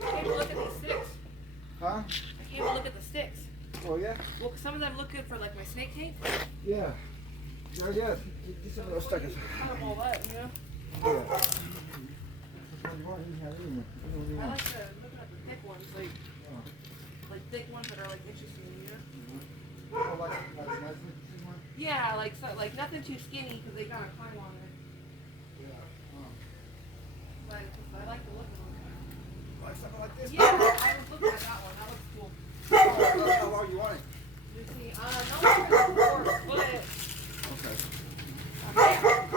can't even look at these sticks. Huh? I can't even look at the sticks. Oh yeah? Well, some of them look good for like my snake tape. Yeah. Yeah, yeah. Get some of those stickers. Cut them all up, you know? Yeah. I like to look at the thick ones, like thick ones that are like interesting, you know? Oh, like nice looking one? Yeah, like nothing too skinny because they got a climb on it. Yeah. But I like the look of them. Like something like this? Yeah, I was looking at that one. That looks cool. How long you want it? You see, no, I'm going to 4 foot. Okay. Okay.